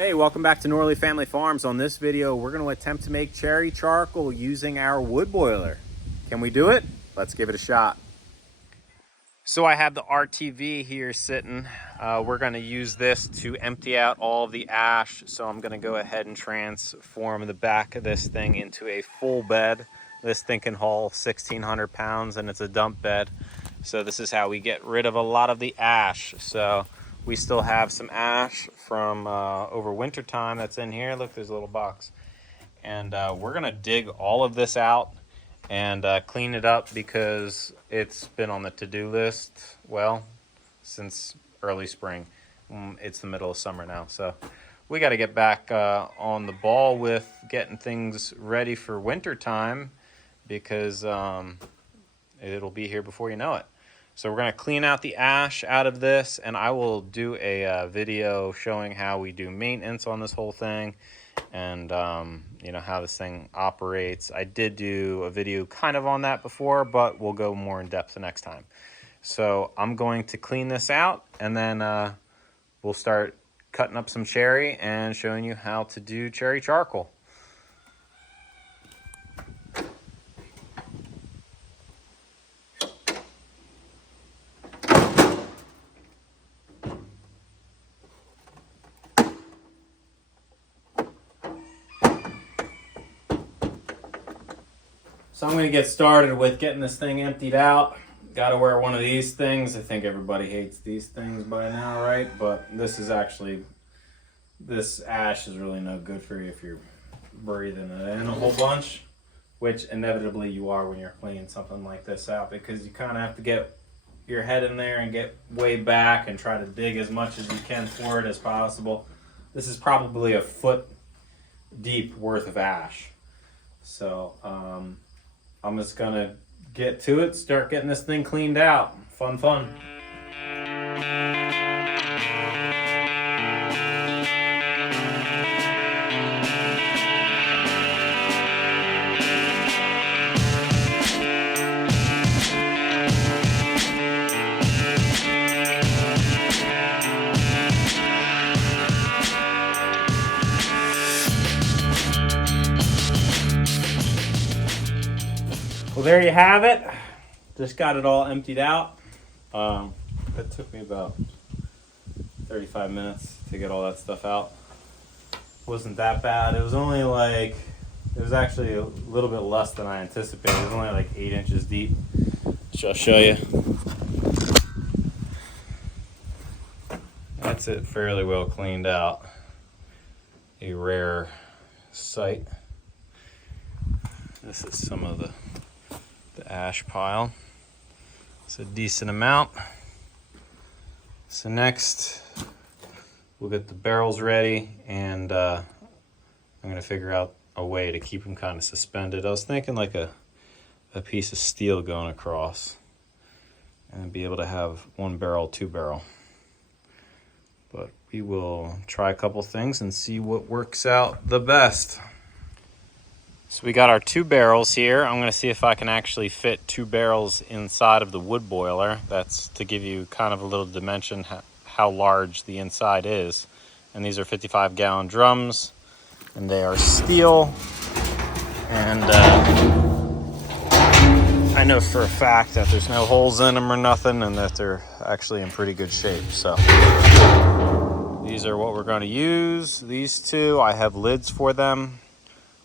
Hey, welcome back to Norley Family Farms. On this video, we're going to attempt to make cherry charcoal using our wood boiler. Can we do it? Let's give it a shot. So I have the RTV here sitting. We're going to use this to empty out all of the ash. So I'm going to go ahead and transform the back of this thing into a full bed. This thing can haul 1,600 pounds and it's a dump bed. So this is how we get rid of a lot of the ash. So we still have some ash from over winter time that's in here. Look, there's a little box. And we're gonna dig all of this out and clean it up because it's been on the to-do list, well, since early spring. It's the middle of summer now, so we got to get back on the ball with getting things ready for winter time because it'll be here before you know it. So we're going to clean out the ash out of this, and I will do a video showing how we do maintenance on this whole thing and you know, how this thing operates. I did do a video kind of on that before, but we'll go more in depth the next time. So I'm going to clean this out, and then we'll start cutting up some cherry and showing you how to do cherry charcoal. So I'm going to get started with getting this thing emptied out. Got to wear one of these things. I think everybody hates these things by now, right? But this is actually, this ash is really no good for you if you're breathing it in a whole bunch, which inevitably you are when you're cleaning something like this out, because you kind of have to get your head in there and get way back and try to dig as much as you can for it as possible. This is probably a foot deep worth of ash. So, I'm just gonna get to it, start getting this thing cleaned out. Fun. Well, there you have it. Just got it all emptied out. It took me about 35 minutes to get all that stuff out. Wasn't that bad. It was only like, it was actually a little bit less than I anticipated. It was only like 8 inches deep, which I'll show you. That's it, fairly well cleaned out. A rare sight. This is some of the ash pile. It's a decent amount. So next we'll get the barrels ready, and I'm gonna figure out a way to keep them kind of suspended. I was thinking like a piece of steel going across and be able to have 1 barrel, 2 barrel. But we will try a couple things and see what works out the best. So we got our 2 barrels here. I'm gonna see if I can actually fit 2 barrels inside of the wood boiler. That's to give you kind of a little dimension how large the inside is. And these are 55-gallon drums, and they are steel. And I know for a fact that there's no holes in them or nothing, and that they're actually in pretty good shape. So these are what we're gonna use. These 2, I have lids for them.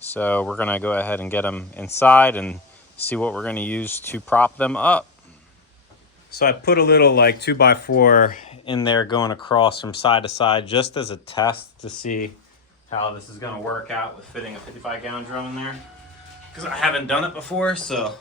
So we're gonna go ahead and get them inside and see what we're gonna use to prop them up. So I put a little like 2x4 in there going across from side to side just as a test to see how this is gonna work out with fitting a 55-gallon drum in there, because I haven't done it before. So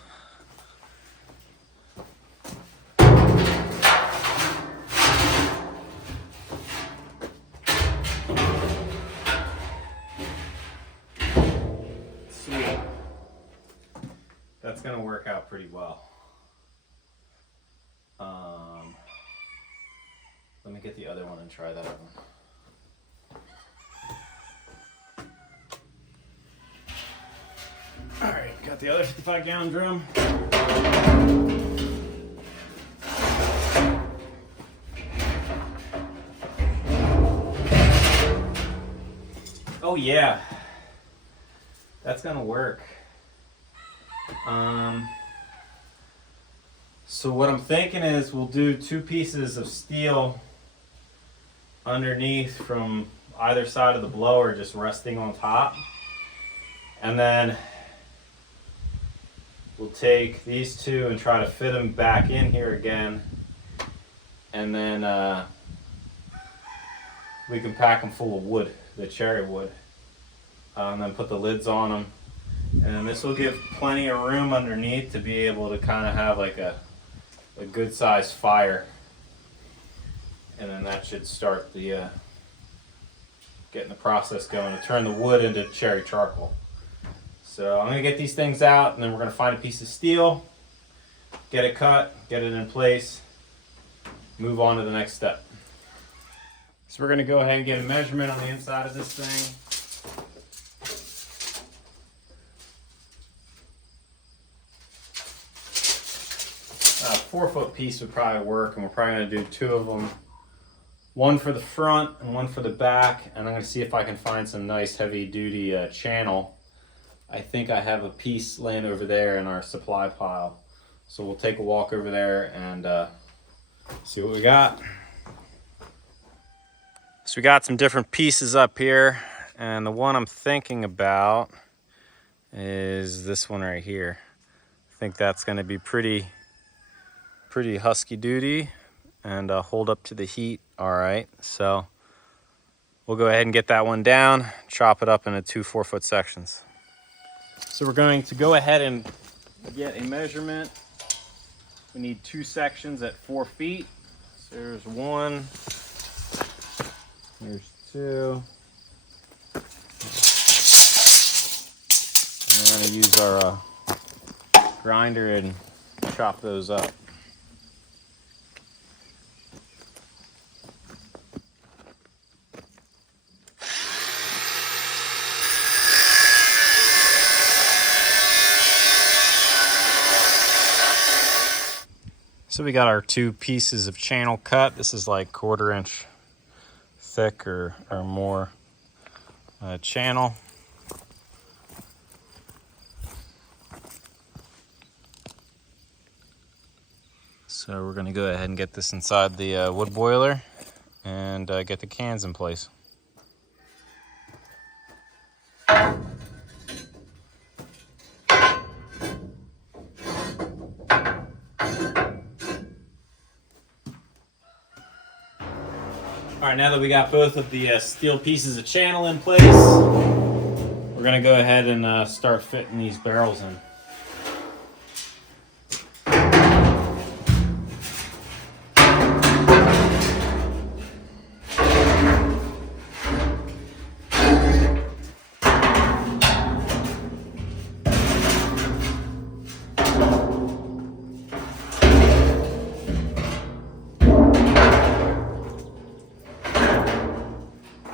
that's gonna work out pretty well. Let me get the other one and try that one. All right, got the other 55-gallon drum. Oh yeah, that's gonna work. So what I'm thinking is we'll do 2 pieces of steel underneath from either side of the blower, just resting on top. And then we'll take these 2 and try to fit them back in here again. And then we can pack them full of wood, the cherry wood. And then put the lids on them. And this will give plenty of room underneath to be able to kind of have like a good sized fire. And then that should start the getting the process going to turn the wood into cherry charcoal. So I'm going to get these things out, and then we're going to find a piece of steel, get it cut, get it in place, move on to the next step. So we're going to go ahead and get a measurement on the inside of this thing. 4-foot piece would probably work, and we're probably going to do 2 of them. One for the front and one for the back, and I'm going to see if I can find some nice heavy-duty channel. I think I have a piece laying over there in our supply pile. So we'll take a walk over there and see what we got. So we got some different pieces up here, and the one I'm thinking about is this one right here. I think that's going to be pretty husky duty and hold up to the heat all right. So we'll go ahead and get that one down, chop it up into 2 4-foot sections. So we're going to go ahead and get a measurement. We need 2 sections at 4 feet. So there's 1, there's 2. And we're going to use our grinder and chop those up. So we got our 2 pieces of channel cut. This is like 1/4 inch thick or more channel. So we're gonna go ahead and get this inside the wood boiler and get the cans in place. All right, now that we got both of the steel pieces of channel in place, we're gonna go ahead and start fitting these barrels in.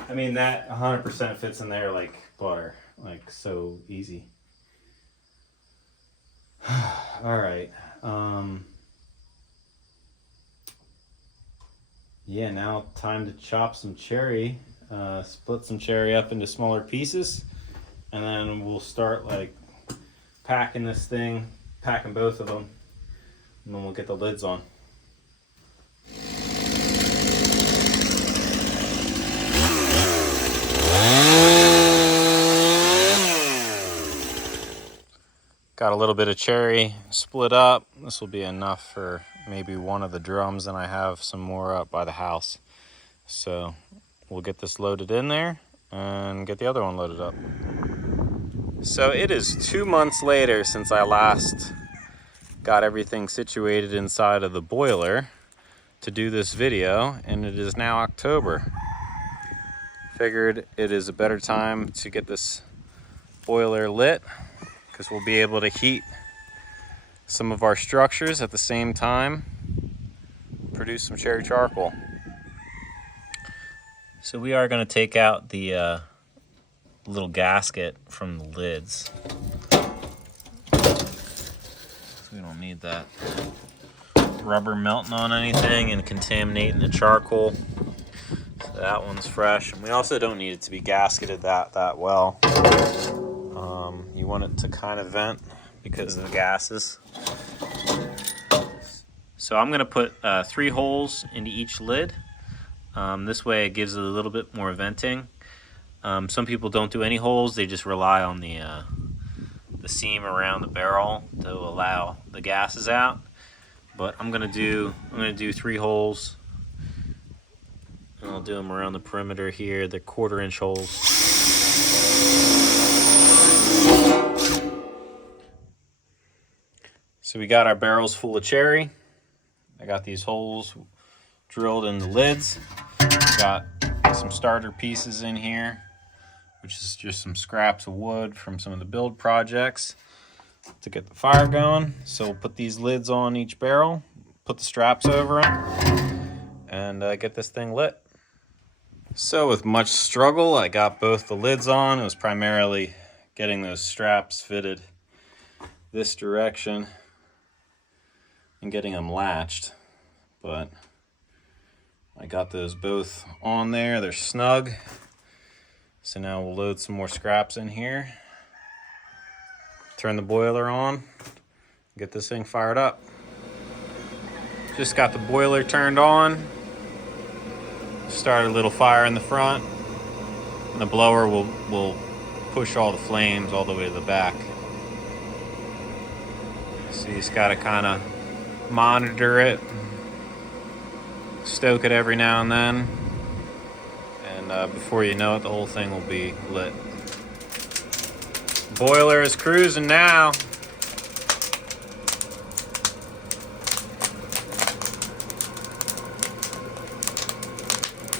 I mean, that 100% fits in there like butter, like so easy. All right. Yeah, now time to chop some cherry, split some cherry up into smaller pieces, and then we'll start like packing this thing, packing both of them, and then we'll get the lids on. Got a little bit of cherry split up. This will be enough for maybe one of the drums, and I have some more up by the house. So we'll get this loaded in there and get the other one loaded up. So it is 2 months later since I last got everything situated inside of the boiler to do this video, and it is now October. Figured it is a better time to get this boiler lit, because we'll be able to heat some of our structures at the same time, produce some cherry charcoal. So we are going to take out the little gasket from the lids. We don't need that rubber melting on anything and contaminating the charcoal. That one's fresh, and we also don't need it to be gasketed that well. You want it to kind of vent because of the gases. So I'm gonna put 3 holes into each lid. This way it gives it a little bit more venting. Some people don't do any holes, they just rely on the seam around the barrel to allow the gases out. But I'm gonna do 3 holes. And I'll do them around the perimeter here. They're 1/4 inch holes. So we got our barrels full of cherry. I got these holes drilled in the lids. Got some starter pieces in here, which is just some scraps of wood from some of the build projects to get the fire going. So we'll put these lids on each barrel, put the straps over them, and get this thing lit. So with much struggle, I got both the lids on. It was primarily getting those straps fitted this direction and getting them latched, but I got those both on there. They're snug. So now we'll load some more scraps in here, turn the boiler on, get this thing fired up. Just got the boiler turned on, started a little fire in the front, and the blower will push all the flames all the way to the back. So you just gotta kind of monitor it, stoke it every now and then, and before you know it, the whole thing will be lit. Boiler is cruising now.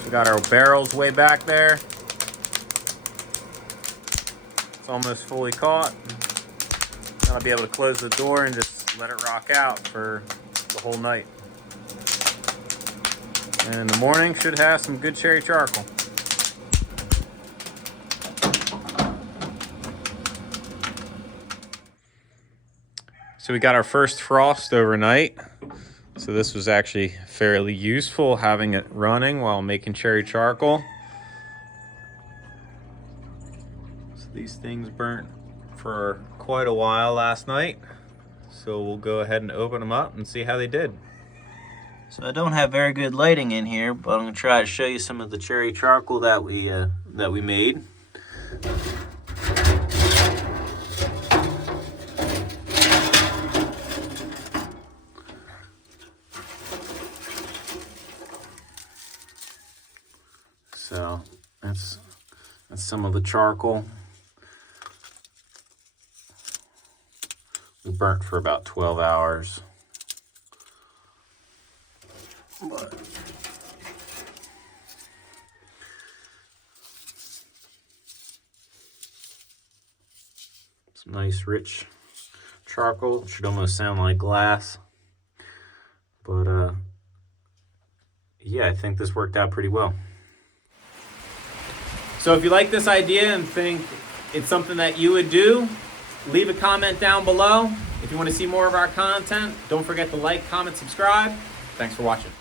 We got our barrels way back there. It's almost fully caught. Then I'll be able to close the door and just let it rock out for the whole night. And in the morning, should have some good cherry charcoal. So we got our first frost overnight. So this was actually fairly useful, having it running while making cherry charcoal. So these things burnt for quite a while last night. So we'll go ahead and open them up and see how they did. So I don't have very good lighting in here, but I'm gonna try to show you some of the cherry charcoal that we made. So that's some of the charcoal. We burnt for about 12 hours. But some nice rich charcoal. It should almost sound like glass. But yeah, I think this worked out pretty well. So if you like this idea and think it's something that you would do, leave a comment down below. If you want to see more of our content, don't forget to like, comment, subscribe. Thanks for watching.